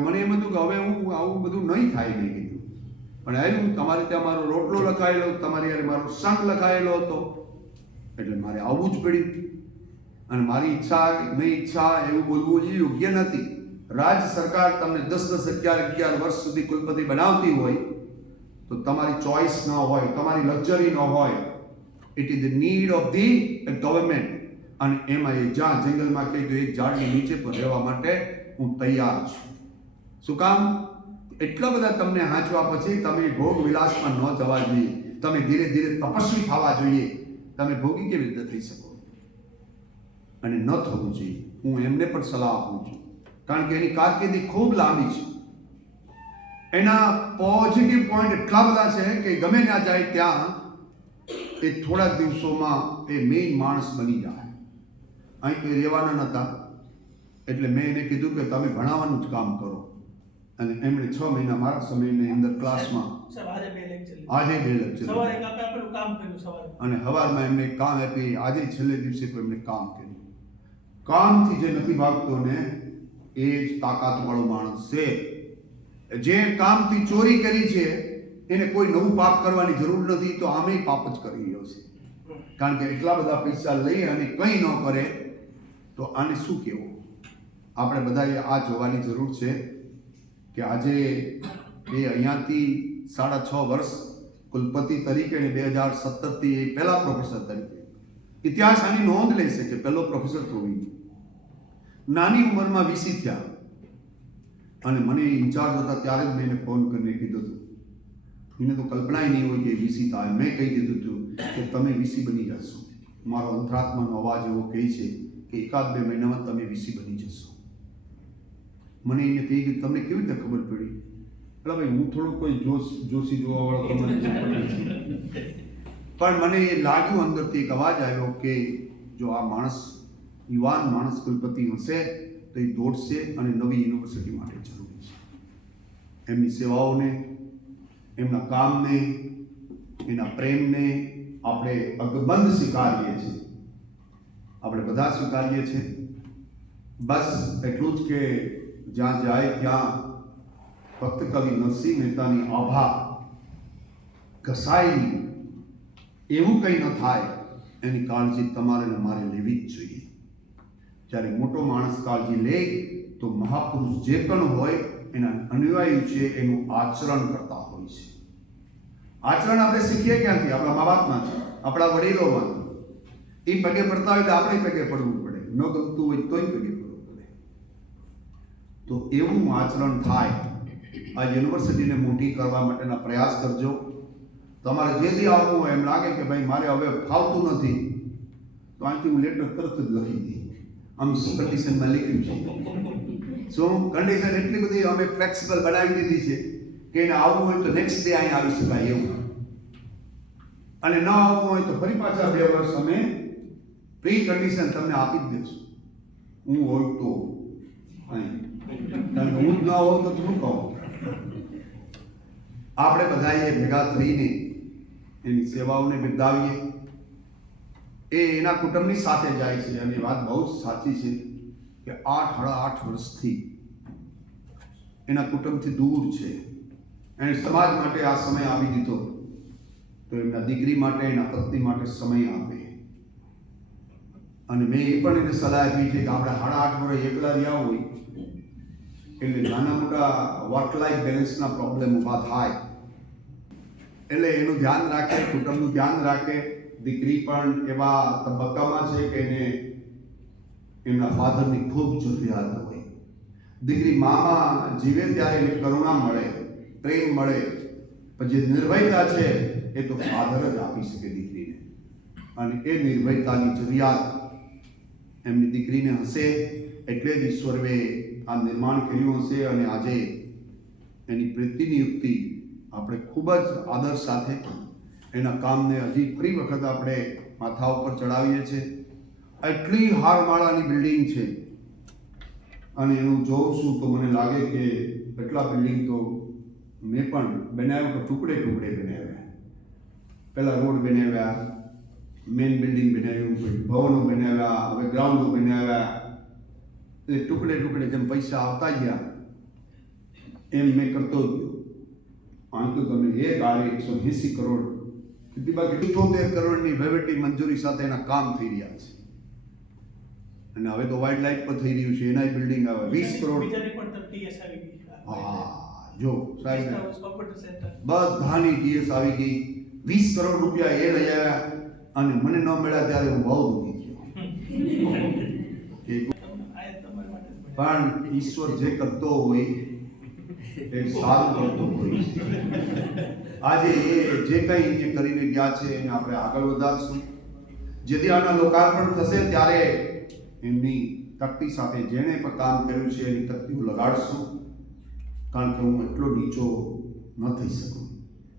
મને એમ હતું કે હવે હું આવું બધું નહીં થાય નહીં કીધું. પણ આવ્યું, તમારે ત્યાં મારો રોટલો લખાયેલો, તમારી યારે મારો સંગ લખાયેલો હતો, એટલે મારે આવવું જ પડ્યું. અને મારી ઈચ્છા નહીં ઈચ્છા એવું બોલવું એ યોગ્ય નથી. રાજ્ય સરકાર તમને 10-10, 11-11 વર્ષ સુધી કુલપતિ બનાવતી હોય તો તમારી ચોઇસ ન હોય, તમારી લક્ઝરી ન હોય. It is the need of the government. અને એમાં એ જ્યાં જંગલમાં કહી દો એક ઝાડની નીચે પર રહેવા માટે હું તૈયાર છું. શું કામ? એટલા બધા તમને હાંચવા પછી તમે ભોગ વિલાસમાં ન જવા જોઈએ. તમે ધીરે ધીરે તપસ્વી થવા જોઈએ. તમે ભોગી કેવી રીતે થઈ શકો? અને ન થવું જોઈએ. હું એમને પણ સલાહ આપું છું, કારણ કે એની કારકિર્દી ખૂબ લાંબી છે. એના પોઝિટિવ પોઈન્ટ એટલા બધા છે કે ગમે ત્યાં જાય ત્યાં એ થોડા દિવસોમાં એ મેઇન માણસ બની જાય. અહીં કોઈ રહેવાના નહોતા, એટલે મેં એને કીધું કે તમે ભણાવવાનું જ કામ કરો. અને એમણે 6 મહિના મારા સમયની અંદર ક્લાસમાં આજે 2 લેક્ચર અને સવારમાં એમને કામ આપી. આજે છેલ્લે દિવસે પણ એમને કામ કર્યું. કામથી જે નથી ભાગતો ને એ જ તાકાતવાળો માણસ છે. જે કામથી ચોરી કરી છે એને કોઈ નવું પાપ કરવાની જરૂર નથી, તો આમે પાપ જ કરી રહ્યો છે. કારણ કે એટલા બધા પૈસા લઈ અને કંઈ ન કરે તો આને શું કહેવું? આપણે બધાએ આ જોવાની જરૂર છે કે આજે એ અહીંયાથી 6.5 વર્ષ કુલપતિ તરીકે અને 2017થી એ પહેલા પ્રોફેસર તરીકે ઇતિહાસ આની નોંધ લેશે કે પહેલો પ્રોફેસર થયો. નાની ઉંમરમાં વીસી થયા અને મને ઇન્ચાર્જ હતા ત્યારે જ મેં એને ફોન કરીને કીધું હતું. એને તો કલ્પનાય નહીં હોય કે વીસી થાય. મેં કહી દીધું હતું કે તમે વીસી બની જશો. મારો અંતરાત્માનો અવાજ એવો કહે છે કે 1-2 મહિનામાં તમે વીસી બની જશો. મને એને કહી કે તમને કેવી રીતે ખબર પડી? એટલે ભાઈ હું થોડું કોઈ જોશી જોવાવાળો તમને પણ મને એ લાગ્યું, અંદરથી એક અવાજ આવ્યો કે જો આ માણસ યુવાન માણસ કુલપતિ હશે તો એ દોડશે અને નવી યુનિવર્સિટી માટે જરૂરી છે. એમની સેવાઓને, એમના કામને, એના પ્રેમને આપણે અકબંધ સ્વીકારીએ છીએ. આપણે બધા સ્વીકારીએ છીએ. બસ એટલું જ કે જ્યાં જાય ત્યાં ફક્ત કવિ નરસિંહ મહેતાની આભા ઘસાયેલી એવું કંઈ ન થાય એની કાળજી તમારે ને મારે લેવી જ જોઈએ. જ્યારે મોટો માણસ કાળજી લે તો મહાપુરુષ જે પણ હોય એના અનુયાયી છે એનું આચરણ કરતા હોય છે. આચરણ આપણે શીખીએ ક્યાંથી? આપણા મા બાપમાંથી, આપણા વડીલોમાંથી. એ પગે પડતા હોય તો આપણે પગે પડવું પડે, ન ગમતું હોય તોય પગે પડવું પડે. તો એવું આચરણ થાય. આ યુનિવર્સિટીને મોટી કરવા માટેના પ્રયાસ કરજો. તમારે જે દી આવવું હોય, એમ લાગે કે ભાઈ મારે હવે ફાવતું નથી, તો અહીંથી હું લેટર તરત જ લખી દઈએ. આમ શું કન્ડિશનમાં લખ્યું છે? શું કન્ડિશન એટલી બધી અમે ફ્લેક્સિબલ બનાવી દીધી છે કે એને આવવું હોય તો નેક્સ્ટ ડે અહીં આવી શકાય એવું, અને ન આવવું હોય તો ફરી પાછા 2 વર્ષ અમે પ્રી કન્ડિશન તમને આપી જ દઈશું. હું હોય તો અહીં, કારણ કે હું જ ન હોઉં તો શું કહું? આપણે બધાએ ભેગા થઈને એની સેવાઓને બિરદાવીએ. એ એના કુટુંબની સાથે જાય છે અને વાત બહુ જ સાચી છે કે 8 વર્ષથી એના કુટુંબથી દૂર છે. એને સમાજ માટે આ સમય આપી દીધો તો એમના દીકરી માટે, એના પત્ની માટે સમય આપે. અને મેં એ પણ એને સલાહ આપી છે કે આપણે 8.5 વર્ષ એકલા રહ્યા હોય એટલે નાના મોટા વર્ક લાઈફ બેલેન્સના પ્રોબ્લેમ ઊભા થાય. એટલે એનું ધ્યાન રાખે, કુટુંબનું ધ્યાન રાખે. દીકરી પણ એવા તબક્કામાં છે કે એને એમના ફાધરની ખૂબ જરૂરિયાત હોય. દીકરી મામા જીવે ત્યારે એને કરુણા મળે, પ્રેમ મળે, પણ જે નિર્ભયતા છે એ તો ફાધર જ આપી શકે દીકરીને. અને એ નિર્ભયતાની જરૂરિયાત એમની દીકરીને હશે એટલે જ ઈશ્વરે આ નિર્માણ કર્યું હશે. અને આજે એની પ્રતિનિયુક્તિ આપણે ખૂબ જ આદર સાથે એના કામને હજી ફરી વખત આપણે માથા ઉપર ચડાવીએ છીએ. એટલી હારમાળાની બિલ્ડિંગ છે અને એનું જોઉં છું તો મને લાગે કે એટલા બિલ્ડિંગ તો મેં પણ બનાવ્યું તો ટુકડે બનાવ્યા. પહેલાં રોડ બનાવ્યા, મેઇન બિલ્ડિંગ બનાવ્યું, ભવનો બનાવ્યા, હવે ગ્રાઉન્ડો બનાવ્યા. એટલે ટુકડે જેમ પૈસા આવતા ગયા એમ મેં કરતો ગયો. આમ તો તમે એક આરે 180 કરોડ, બાકી 78 કરોડની વહીવટી મંજૂરી સાથે એના કામ થઈ રહ્યા છે. અને હવે તો વાઇલ્ડ લાઈફ પર થઈ રહ્યું છે, એનાય બિલ્ડિંગ આવે 20 કરોડ. બીજાની પણ તરફ TS આવી ગઈ. હા જો સાહેબ કોમ્પ્યુટર સેન્ટર. બધાની ટીએસ આવી ગઈ, 20 કરોડ રૂપિયા એ લઈ આવ્યા અને મને ન મળ્યા ત્યારે હું બહુ દુઃખી થયો. આ તમારા માટે જ બન્યા. પણ ઈશ્વર જે કરતો હોય એ સારું કરતો હોય છે. આજે એ જે કંઈ એ કરીને ગયા છે એને આપણે આગળ વધારશું. જેથી આના લોકાર્પણ થશે ત્યારે એમની તકતી સાથે જેણે પણ કામ કર્યું છે એની તકતીઓ લગાડશું. કારણ કે હું એટલો નીચો ન થઈ શકું,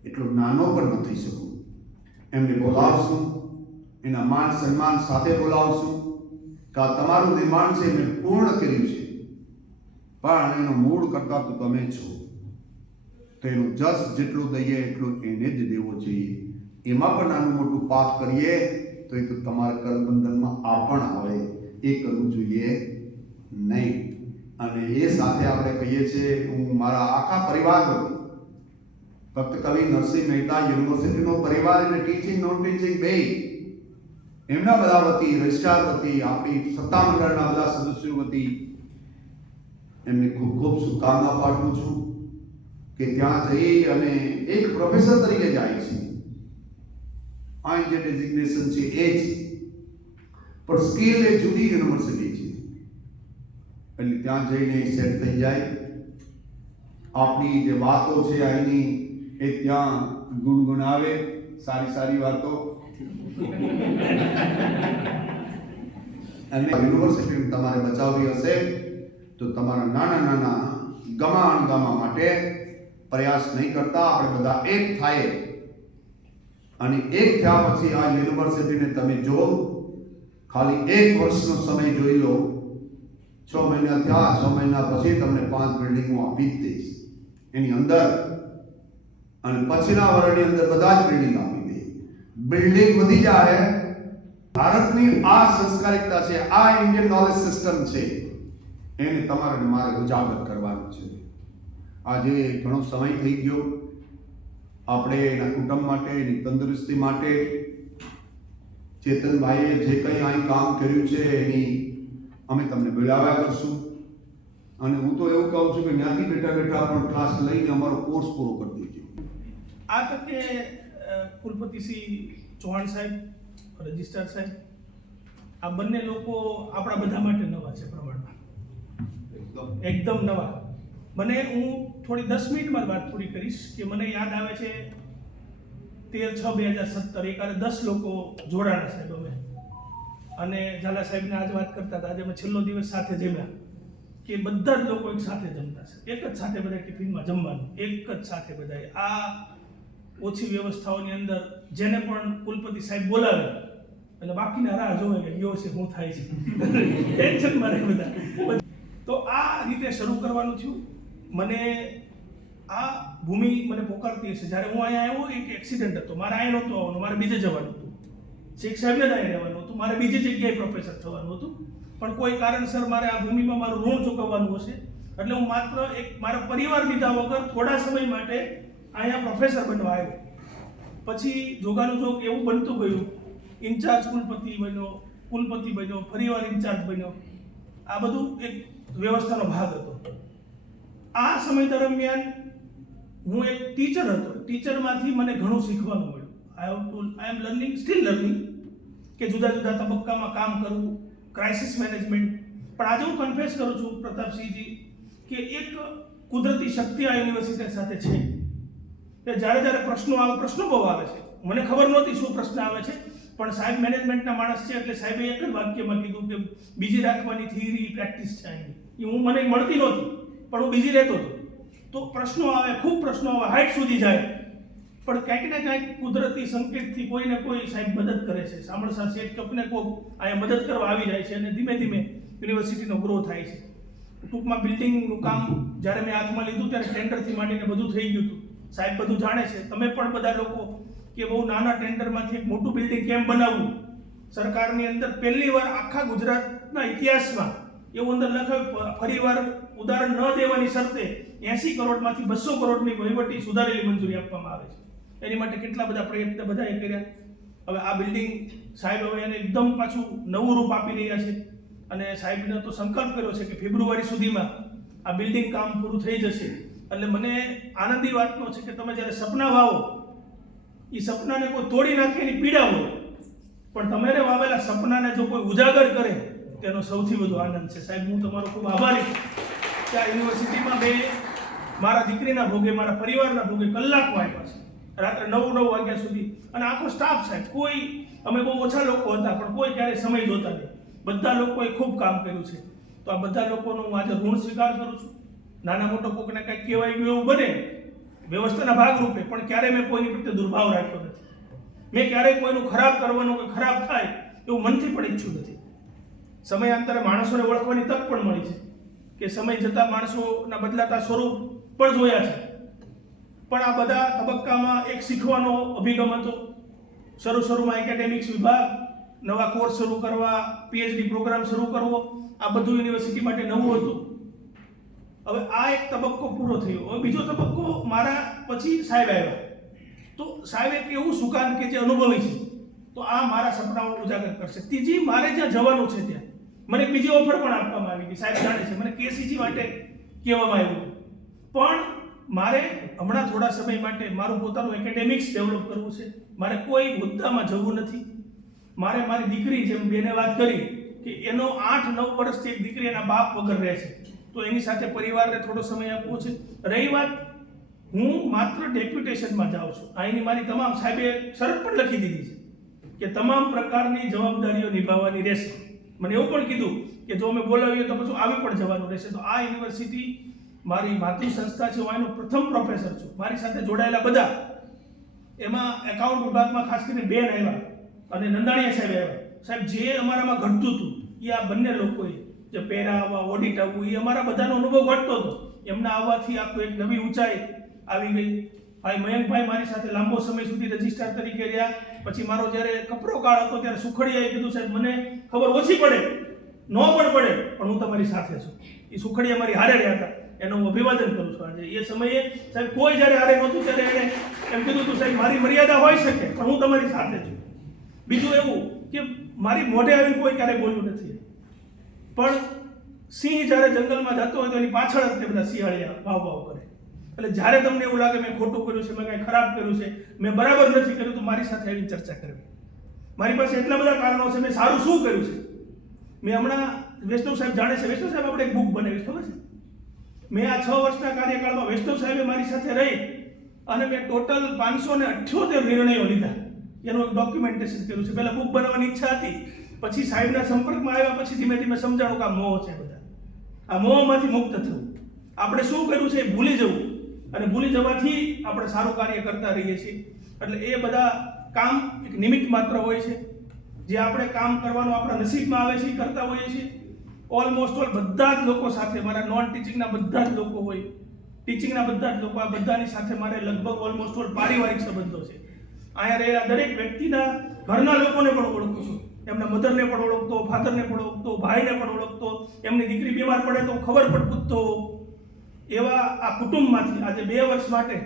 એટલો નાનો પણ ન થઈ શકું. એમને બોલાવશું, એના માન સન્માન સાથે બોલાવશું કે આ તમારું નિર્માણ છે મેં પૂર્ણ કર્યું છે, પણ એનો મૂળ કરતા તો તમે છો, તો એનું જસ જેટલું દઈએ એટલું એને જ દેવો જોઈએ. એમાં પણ નાનું મોટું પાપ કરીએ તો એ તો તમારા કરબંધનમાં આ પણ આવે, એ કરવું જોઈએ નહીં. અને એ સાથે આપણે કહીએ છીએ, હું મારા આખા પરિવાર વતી, ફક્ત કવિ નરસિંહ મહેતા યુનિવર્સિટીનો પરિવાર એટલે ટીચિંગ નોન ટીચિંગ બે, એમના બધા વતી, રજિસ્ટ્રાર વતી, આપણી સત્તામંડળના બધા સદસ્યો વતી એમને ખૂબ ખૂબ શુભકામના પાઠવું છું કે ત્યાં જઈ અને એક પ્રોફેસર તરીકે જાય છે. આ જે ડેઝિગ્નેશન છે એ જ, પણ સ્કિલ એ જુદી યુનિવર્સિટી છે. એટલે ત્યાં જઈને સેટ થઈ જાય. આપણી જે વાતો છે અહીંની એ ત્યાં ગુણગુણાવે, સારી સારી વાતો. અને યુનિવર્સિટી તમારે બચાવવી હશે તો તમારા નાના નાના ગમા અણગમા માટે પ્રયાસ નહીં કરતા, આપણે બધા એક થાય અને એક થયા પછી આ યુનિવર્સિટીને તમે જો ખાલી 1 વર્ષનો સમય જોઈ લો. 6 મહિના થયા, 6 મહિના પછી તમને 5 બિલ્ડિંગો આપી જ દઈશ એની અંદર, અને પછીના વર્ષની અંદર બધા જ બિલ્ડિંગ આપી દે. બિલ્ડિંગ વધી જાય. ભારતની આ સંસ્કારિકતા છે, આ ઇન્ડિયન નોલેજ સિસ્ટમ છે, એને તમારે મારે ઉજાગર કરવાનું છે. આજે ઘણો સમય થઈ ગયો. આપણે એના કુટુંબ માટે, એની તંદુરસ્તી માટે ચેતનભાઈએ જે કંઈ અહીં કામ કર્યું છે એની અમે તમને બોલાવ્યા કરશું. અને હું તો એવું કહું છું કે ત્યાંથી બેઠા બેઠા પણ ક્લાસ લઈને અમારો કોર્સ પૂરો કરી દેજો. આ તકે કુલપતિ શ્રી ચૌહાણ સાહેબ, રજિસ્ટ્રાર સાહેબ, આ બંને લોકો આપણા બધા માટે નવા છે પ્રમાણમાં, એકદમ નવા. મને હું થોડી 10 મિનિટમાં વાત પૂરી કરીશ કે મને યાદ આવે છે 13/6/2017 એકારે 10 લોકો જોડાણા સાહેબ અમે, અને ઝાલા સાહેબને આજે વાત કરતા હતા, આજે અમે છેલ્લો દિવસ સાથે જમ્યા કે બધા જ લોકો એક સાથે જમતા છે, એક જ સાથે બધા ટિફિનમાં જમવાનું, એક જ સાથે બધાએ. આ ઓછી વ્યવસ્થાઓની અંદર જેને પણ કુલપતિ સાહેબ બોલાવે એટલે બાકીના રાહ જોવે કે ગયો છે, શું થાય છે, ટેન્શનમાં રહે બધા. તો આ રીતે શરૂ કરવાનું થયું. મને આ ભૂમિ મને પોકારતી હશે. જ્યારે હું અહીંયા આવ્યો એક એક્સિડન્ટ હતો, મારે અહીંયા નહોતું આવવાનું, મારે બીજે જવાનું હતું, શેખ સાહેબને જ અહીંયા રહેવાનું હતું, મારે બીજી જગ્યાએ પ્રોફેસર થવાનું હતું, પણ કોઈ કારણસર મારે આ ભૂમિમાં મારું ઋણ ચૂકવવાનું હશે, એટલે હું માત્ર એક મારા પરિવાર લીધા વગર થોડા સમય માટે અહીંયા પ્રોફેસર બનવા આવ્યો. પછી જોગાનું જોગ એવું બનતું ગયું, ઇન્ચાર્જ કુલપતિ બન્યો, કુલપતિ બન્યો, ફરીવાર ઇન્ચાર્જ બન્યો. આ બધું એક વ્યવસ્થાનો ભાગ હતો. આ સમય દરમિયાન હું એક ટીચર હતો. ટીચરમાંથી મને ઘણું શીખવાનું મળ્યું. આઈ એમ લર્નિંગ, સ્ટીલ લર્નિંગ, કે જુદા જુદા તબક્કામાં કામ કરવું, ક્રાઇસિસ મેનેજમેન્ટ. પણ આજે હું કન્ફેસ કરું છું પ્રતાપસિંહજી કે એક કુદરતી શક્તિ આ યુનિવર્સિટી સાથે છે કે જ્યારે જ્યારે પ્રશ્નો બહુ આવે છે. મને ખબર નહોતી શું પ્રશ્ન આવે છે, પણ સાહેબ મેનેજમેન્ટના માણસ છે એટલે સાહેબે એક જ વાક્યમાં કીધું કે બીજી રાખવાની થિયરી પ્રેક્ટિસ છે અહીંની. એ મને મળતી નહોતી, પણ હું બીજી રહેતો હતો. તો પ્રશ્નો આવે, ખૂબ પ્રશ્નો આવે, હાઈટ સુધી જાય, પણ કંઈક ને કંઈક કુદરતી સંકેતથી કોઈ ને કોઈ સાહેબ મદદ કરે છે. સાંભળસા શેઠ કપને કોક અહીંયા મદદ કરવા આવી જાય છે અને ધીમે ધીમે યુનિવર્સિટીનો ગ્રો થાય છે. ટૂંકમાં બિલ્ડિંગનું કામ જ્યારે મેં હાથમાં લીધું ત્યારે ટેન્ડરથી માંડીને બધું થઈ ગયું હતું. સાહેબ બધું જાણે છે, તમે પણ બધા લોકો, કે બહુ નાના ટેન્ડરમાંથી એક મોટું બિલ્ડિંગ કેમ બનાવવું. સરકારની અંદર પહેલી વાર આખા ગુજરાતના ઇતિહાસમાં એવું અંદર લખાયું, ફરીવાર ઉદાહરણ ન દેવાની શરતે 80 કરોડમાંથી 200 કરોડની વહીવટી સુધારેલી મંજૂરી આપવામાં આવે છે. એની માટે કેટલા બધા પ્રયત્ન બધાએ કર્યા. હવે આ બિલ્ડિંગ સાહેબ હવે એને એકદમ પાછું નવું રૂપ આપી રહ્યા છે. અને સાહેબને તો સંકલ્પ કર્યો છે કે ફેબ્રુઆરી સુધીમાં આ બિલ્ડિંગ કામ પૂરું થઈ જશે. એટલે મને આનંદની વાતનો છે કે તમે જ્યારે સપના વાવો, એ સપનાને કોઈ તોડી નાખે એની પીડા હોય, પણ તમારે વાવેલા સપનાને જો કોઈ ઉજાગર કરે તેનો સૌથી વધુ આનંદ છે. સાહેબ, હું તમારો ખૂબ આભારી છું કે આ યુનિવર્સિટીમાં મેં મારા દીકરીના ભોગે, મારા પરિવારના ભોગે કલાકો આપ્યા છે, રાત્રે 9 વાગ્યા સુધી. અને આખો સ્ટાફ સાહેબ, કોઈ અમે બહુ ઓછા લોકો હતા, પણ કોઈ ક્યારેય સમય જોતા નહીં. બધા લોકોએ ખૂબ કામ કર્યું છે. તો આ બધા લોકોનો હું આજે ઋણ સ્વીકાર કરું છું. નાના મોટો કોકને કંઈક કહેવાય ગયું એવું બને વ્યવસ્થાના ભાગરૂપે, પણ ક્યારેય મેં કોઈની પ્રત્યે દુર્ભાવ રાખ્યો નથી. મેં ક્યારેય કોઈનું ખરાબ કરવાનું કે ખરાબ થાય એવું મનથી પણ ઈચ્છું નથી. સમયાંતરે માણસોને ઓળખવાની તક પણ મળી છે કે સમય જતાં માણસોના બદલાતા સ્વરૂપ પણ જોયા છે. પણ આ બધા તબક્કામાં એક શીખવાનો અભિગમ હતો. શરૂમાં એકેડેમિક્સ વિભાગ, નવા કોર્સ શરૂ કરવા, પીએચડી પ્રોગ્રામ શરૂ કરવો, આ બધું યુનિવર્સિટી માટે નવું હતું. હવે આ એક તબક્કો પૂરો થયો. હવે બીજો તબક્કો મારા પછી સાહેબ આવ્યા. તો સાહેબ એક એવું સુકાન કે જે અનુભવી છે, તો આ મારા સપનાઓ ઉજાગર કરશે. ત્રીજી, મારે જ્યાં જવાનું છે ત્યાં મને બીજી ઓફર પણ આપવામાં આવી હતી. સાહેબ જાણે છે, મને કેસીજી માટે કહેવામાં આવ્યું હતું. પણ મારે હમણાં થોડા સમય માટે મારું પોતાનું એકેડેમિક્સ ડેવલપ કરવું છે. મારે કોઈ મુદ્દામાં જવું નથી. મારે મારી દીકરી, જેમ બેને વાત કરી કે એનો 8-9 વર્ષથી એક દીકરી એના બાપ વગર રહે છે, તો એની સાથે પરિવારને થોડો સમય આપવો છે. રહી વાત, હું માત્ર ડેપ્યુટેશનમાં જાઉં છું. અહીંની મારી તમામ, સાહેબે શરત પણ લખી દીધી છે કે તમામ પ્રકારની જવાબદારીઓ નિભાવવાની રહેશે. મને એવું પણ કીધું કે જો અમે બોલાવીએ તો પછી આવી પણ જવાનું રહેશે. તો આ યુનિવર્સિટી મારી માતૃ સંસ્થા છે. હું એનો પ્રથમ પ્રોફેસર છું. મારી સાથે જોડાયેલા બધા, એમાં એકાઉન્ટ વિભાગમાં ખાસ કરીને બેન આવ્યા અને નંદાણીયા સાહેબ આવ્યા. સાહેબ, જે અમારામાં ઘટતું હતું એ આ બંને લોકોએ, જે પેરા આવવા, ઓડિટ આવવું, એ અમારા બધાનો અનુભવ ઘટતો હતો. એમના આવવાથી આખું એક નવી ઊંચાઈ આવી ગઈ. ભાઈ મયંકભાઈ મારી સાથે લાંબો સમય સુધી રજિસ્ટ્રાર તરીકે રહ્યા. પછી મારો જ્યારે કપરો કાળ હતો ત્યારે સુખડિયાએ કીધું, સાહેબ મને ખબર ઓછી પડે, ન પણ પડે, પણ હું તમારી સાથે છું. એ સુખડિયા મારી હારે રહ્યા હતા, એનો હું અભિવાદન કરું છું આજે. એ સમયે સાહેબ કોઈ જ્યારે હારે નહોતું ત્યારે એણે એમ કીધું હતું, સાહેબ મારી મર્યાદા હોઈ શકે પણ હું તમારી સાથે છું. બીજું એવું કે મારી મોઢે આવીને કોઈ ક્યારેય બોલ્યું નથી, પણ સિંહ જ્યારે જંગલમાં જતો હોય તો એની પાછળ જ તે બધા શિયાળિયા ભાવ કરે. એટલે જ્યારે તમને એવું લાગે મેં ખોટું કર્યું છે, મેં કંઈ ખરાબ કર્યું છે, મેં બરાબર નથી કર્યું, તો મારી સાથે આવીને ચર્ચા કરવી. મારી પાસે એટલા બધા કારણો છે મેં સારું શું કર્યું છે. મેં હમણાં, વૈષ્ણવ સાહેબ જાણે છે, વૈષ્ણવ સાહેબ આપણે એક બુક બનાવી, ખબર છે? મેં આ 6 વર્ષના કાર્યકાળમાં વૈષ્ણવ સાહેબે મારી સાથે રહી અને મેં ટોટલ 578 નિર્ણયો લીધા. એનું એક ડોક્યુમેન્ટેશન કર્યું છે. પહેલાં બુક બનાવવાની ઈચ્છા હતી, પછી સાહેબના સંપર્કમાં આવ્યા પછી ધીમે ધીમે સમજાણું કે આ મોહ છે. બધા આ મોહમાંથી મુક્ત થવું, આપણે શું કર્યું છે એ ભૂલી જવું, અને ભૂલી જવાથી આપણે સારું કાર્ય કરતા રહીએ છીએ. એટલે એ બધા કામ એક નિમિત્ત માત્ર હોય છે. જે આપણે કામ કરવાનું આપણા નસીબમાં આવે છે એ કરતા હોઈએ છીએ. ઓલમોસ્ટ ઓલ બધા જ લોકો સાથે, મારા નોન ટીચિંગના બધા જ લોકો હોય, ટીચિંગના બધા જ લોકો, આ બધાની સાથે મારે લગભગ ઓલમોસ્ટ ઓલ પારિવારિક સંબંધો છે. અહીંયા રહેલા દરેક વ્યક્તિના ઘરના લોકોને પણ ઓળખું છું. એમના મધરને પણ ઓળખતો, ફાધરને પણ ઓળખતો, ભાઈને પણ ઓળખતો, એમની દીકરી બીમાર પડે તો ખબર પણ પૂછતો. એવા આ કુટુંબમાંથી આજે 2 વર્ષ માટે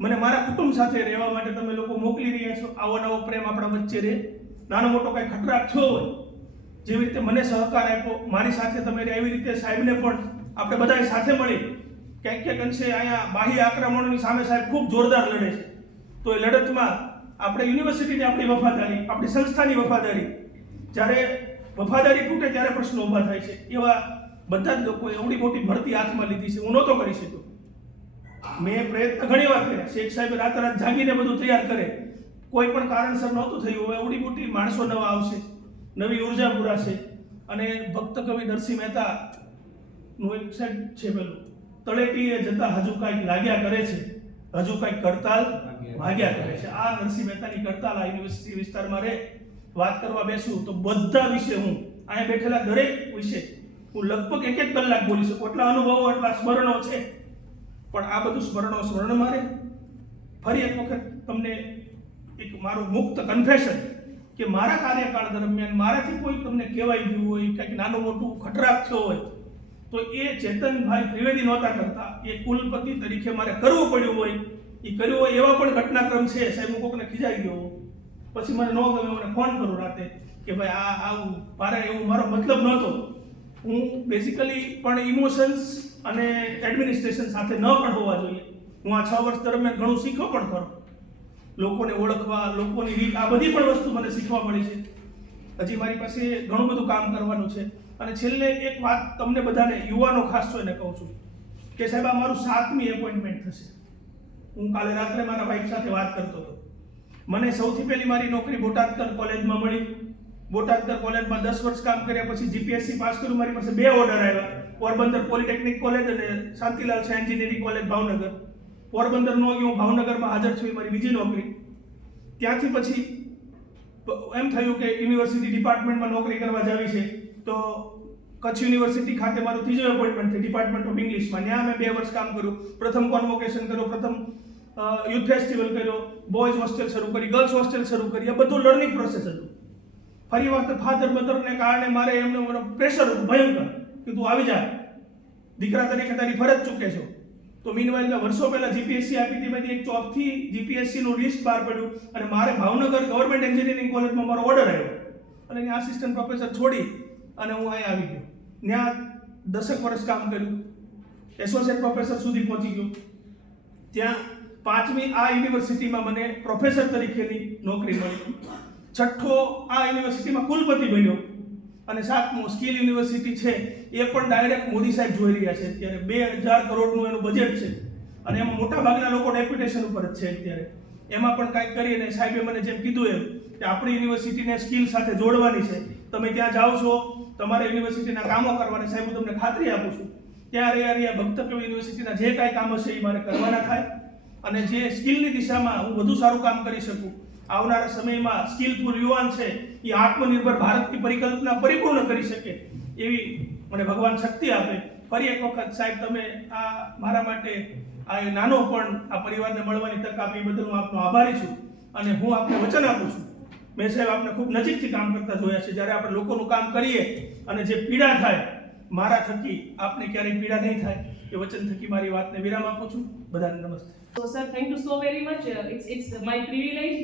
મને મારા કુટુંબ સાથે રહેવા માટે તમે લોકો મોકલી રહ્યા છો. આવો નવો પ્રેમ આપણા વચ્ચે રહે. નાનો મોટો કાંઈ ખટરાટ થયો હોય, જેવી રીતે મને સહકાર આપ્યો, મારી સાથે તમે એવી રીતે સાહેબને પણ આપણે બધાએ સાથે મળી ક્યાંક અંશે અહીંયા બાહ્ય આક્રમણોની સામે સાહેબ ખૂબ જોરદાર લડે છે. તો એ લડતમાં આપણે યુનિવર્સિટીની આપણી વફાદારી, આપણી સંસ્થાની વફાદારી, જ્યારે વફાદારી તૂટે ત્યારે પ્રશ્નો ઊભા થાય છે. એવા બધા જ લોકોએ એવડી મોટી ભરતી હાથમાં લીધી છે. હું નહોતો કરી શક્યો. મેં પ્રયત્ન ઘણી વાર કર્યા. શેખ સાહેબ રાત જાગીને બધું તૈયાર કરે, કોઈ પણ કારણસર નહોતું થયું. હવે એવડી મોટી માણસો નવા આવશે, નવી ઉર્જા પુરાશે. અને ભક્ત કવિ નરસિંહ મહેતાનું એક સેટ છે, પેલું તળેટીએ જતા હજુ કાંઈક લાગ્યા કરે છે, હજુ કાંઈક કરતાલ ભાગ્યા કરે છે. આ નરસિંહ મહેતાની કરતાલ આ યુનિવર્સિટી વિસ્તારમાં રહે. વાત કરવા બેસું તો બધા વિશે, હું અહીંયા બેઠેલા દરેક વિશે હું લગભગ 1 કલાક બોલી શકું. એટલા અનુભવો, એટલા સ્મરણો છે. પણ આ બધું સ્મરણ મારે ફરી એક વખત તમને એક મારું મુક્ત કન્ફેશન કે મારા કાર્યકાળ દરમિયાન મારાથી કોઈ તમને કહેવાય ગયું હોય, કંઈક નાનું મોટું ખટરાક થયો હોય, તો એ ચેતનભાઈ ત્રિવેદી નહોતા કરતા. એ કુલપતિ તરીકે મારે કરવું પડ્યું હોય, એ કર્યું હોય. એવા પણ ઘટનાક્રમ છે. સાહેબ, હું કોકને ખીજાઈ ગયો, પછી મને ન ગમે, મને ફોન કરું રાતે કે ભાઈ આ આવું, મારે એવું, મારો મતલબ નહોતો. હું બેઝિકલી પણ ઇમોશન્સ અને એડમિનિસ્ટ્રેશન સાથે ન પણ હોવા જોઈએ. હું આ 6 વર્ષ દરમિયાન ઘણું શીખ્યો પણ ખરો. લોકોને ઓળખવા, લોકોની રીત, આ બધી પણ વસ્તુ મને શીખવા મળી છે. હજી મારી પાસે ઘણું બધું કામ કરવાનું છે. અને છેલ્લે એક વાત તમને બધાને, યુવાનો ખાસ તો એને કહું છું કે સાહેબ આ મારું 7મી એપોઇન્ટમેન્ટ થશે. હું કાલે રાત્રે મારા વાઈફ સાથે વાત કરતો હતો. મને સૌથી પહેલી મારી નોકરી બોટાદકર કોલેજમાં મળી. બોટાદકર કોલેજમાં 10 વર્ષ કામ કર્યા પછી જીપીએસસી પાસ કર્યું. મારી પાસે 2 ઓર્ડર આવ્યા, પોરબંદર પોલિટેકનિક કોલેજ અને શાંતિલાલ શાહ એન્જિનિયરિંગ કોલેજ ભાવનગર. પોરબંદર નો ગયો, ભાવનગરમાં હાજર છું, મારી બીજી નોકરી. ત્યાંથી પછી એમ થયું કે યુનિવર્સિટી ડિપાર્ટમેન્ટમાં નોકરી કરવા જાવી છે, તો કચ્છ યુનિવર્સિટી ખાતે મારું 3જો એપોઇન્ટમેન્ટ છે ડિપાર્ટમેન્ટ ઓફ ઇંગ્લિશમાં. ત્યાં મેં 2 વર્ષ કામ કર્યું. પ્રથમ કોન્વોકેશન કર્યું, પ્રથમ યુથ ફેસ્ટિવલ કર્યો, બોયઝ હોસ્ટેલ શરૂ કરી, ગર્લ્સ હોસ્ટેલ શરૂ કરી. આ બધું લર્નિંગ પ્રોસેસ હતું. ફરી વખત ફાધર મધરને કારણે મારે એમને પ્રેશર હતું ભયંકર કે તું આવી જા, દીકરા તરીકે તારી ફરજ ચૂકે છો. તો મીનવાઇલ મેં વર્ષો પહેલા જીપીએસસી આપી હતી. બધી એક ચોકથી જીપીએસસીનું લિસ્ટ બહાર પડ્યું અને મારે ભાવનગર ગવર્મેન્ટ એન્જિનિયરિંગ કોલેજમાં મારો ઓર્ડર આવ્યો અને ત્યાં આસિસ્ટન્ટ પ્રોફેસર છોડી અને હું અહીંયા આવી ગયો. ત્યાં 10 વર્ષ કામ કર્યું, એસોસિએટ પ્રોફેસર સુધી પહોંચી ગયો. ત્યાં 5મી આ યુનિવર્સિટીમાં મને પ્રોફેસર તરીકેની નોકરી મળી. 6થો આ યુનિવર્સિટીમાં કુલપતિ બન્યો અને 7મો સ્કિલ યુનિવર્સિટી છે એ પણ ડાયરેક્ટ મોદી સાહેબ જોઈ રહ્યા છે. અત્યારે 2000 કરોડનું એનું બજેટ છે અને એમાં મોટા ભાગના લોકો ડેપ્યુટેશન ઉપર જ છે અત્યારે. એમાં પણ કાંઈક કરીને સાહેબે મને જેમ કીધું એમ કે આપણી યુનિવર્સિટીને સ્કિલ સાથે જોડવાની છે. તમે ત્યાં જાઓ છો, તમારે યુનિવર્સિટીના કામો કરવાના. સાહેબ હું તમને ખાતરી આપું છું ત્યાં રહ્યા ભક્તકવિ યુનિવર્સિટીના જે કાંઈ કામ હશે એ મારે કરવાના થાય અને જે સ્કિલની દિશામાં હું વધુ સારું કામ કરી શકું. આવનારા સમયમાં સ્કિલફુલ યુવાન છે એ આત્મનિર્ભર ભારતની પરિકલ્પના પરિપૂર્ણ કરી શકે એવી મને ભગવાન શક્તિ આપે. ફરી એક વખત સાહેબ તમે આ મારા માટે આ નાનો પણ આ પરિવારને મળવાની તક આપી બદલ હું આપનો આભારી છું. અને હું આપને વચન આપું છું, મેં સાહેબ આપને ખૂબ નજીકથી કામ કરતા જોયા છે. જ્યારે આપણે લોકોનું કામ કરીએ અને જે પીડા થાય મારા થકી આપને ક્યારેય પીડા નહીં થાય એ વચન થકી મારી વાતને વિરામ આપું છું. બધાને નમસ્તે. So sir, thank you so very much. It's my privilege.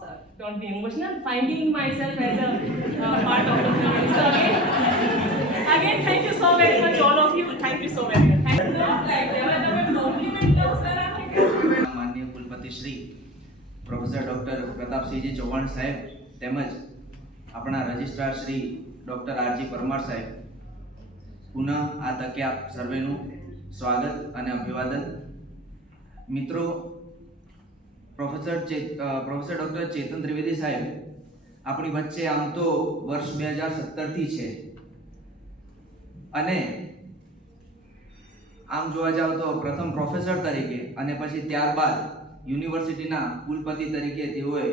Sir, don't be emotional. Finding myself as a part of the family. So again, thank you so very much, all of you. Thank you so very much. Thank you. Like compliment law sir આપને. માનનીય કુલપતિ Shri professor doctor Pratapsinhji Chauhan સાહેબ તેમજ આપણા registrar Shri doctor R G Parmar સાહેબ, પુનઃ આ તકે આપ સર્વેનું સ્વાગત અને અભિવાદન. મિત્રો, પ્રોફેસર ડોક્ટર ચેતન ત્રિવેદી સાહેબ આપણી વચ્ચે આમ તો વર્ષ 2017થી છે અને આમ જોવા જાવ તો પ્રથમ પ્રોફેસર તરીકે અને પછી ત્યારબાદ યુનિવર્સિટીના કુલપતિ તરીકે તેઓએ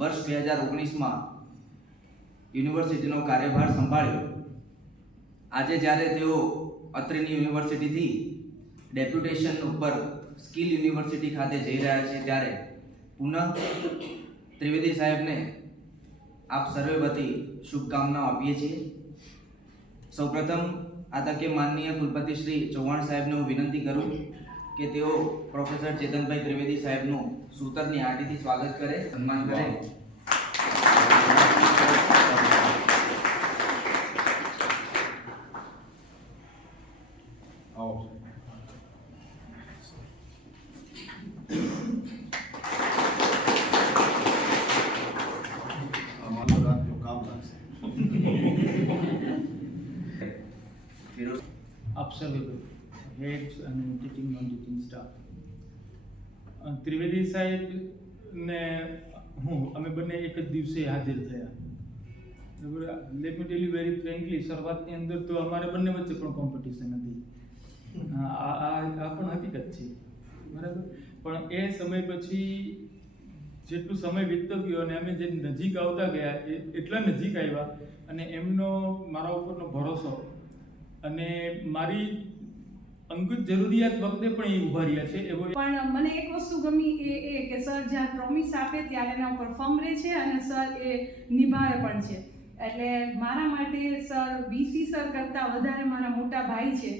વર્ષ 2019માં યુનિવર્સિટીનો કાર્યભાર સંભાળ્યો. આજે જ્યારે તેઓ અત્રેની યુનિવર્સિટીથી ડેપ્યુટેશન ઉપર સ્કિલ યુનિવર્સિટી ખાતે જઈ રહ્યા છે ત્યારે પુનઃ ત્રિવેદી સાહેબને આપ સર્વે વતી શુભકામનાઓ આપીએ છીએ. સૌપ્રથમ આ તકે માનનીય કુલપતિ શ્રી ચૌહાણ સાહેબને હું વિનંતી કરું કે તેઓ પ્રોફેસર ચેતનભાઈ ત્રિવેદી સાહેબનું સૂતરની હાર્દિકથી સ્વાગત કરે, સન્માન કરે. Observable heads and teaching non-teaching staff. Trivedi સાહેબ ને અમે બંને એક જ દિવસે હાજર થયા. Let me tell you very frankly, શરૂઆતની અંદર તો અમારે બંને વચ્ચે પણ કોમ્પિટિશન હતી. આ પણ હકીકત છે, બરાબર. પણ એ સમય પછી જેટલું સમય વીતતો ગયો અને અમે જે નજીક આવતા ગયા એટલા નજીક આવ્યા અને એમનો મારા ઉપરનો ભરોસો અને મારી અંગત જરૂરિયાત વખતે પણ એ ઉભા રહ્યા છે. એવો પણ મને એક વસ્તુ ગમી એ કે સર જ્યાં પ્રોમિસ આપે ત્યારે એના ઉપર ફર્મ રહે છે અને સર એ નિભાવે પણ છે. એટલે મારા માટે સર વીસી સર કરતાં વધારે મારા મોટા ભાઈ છે.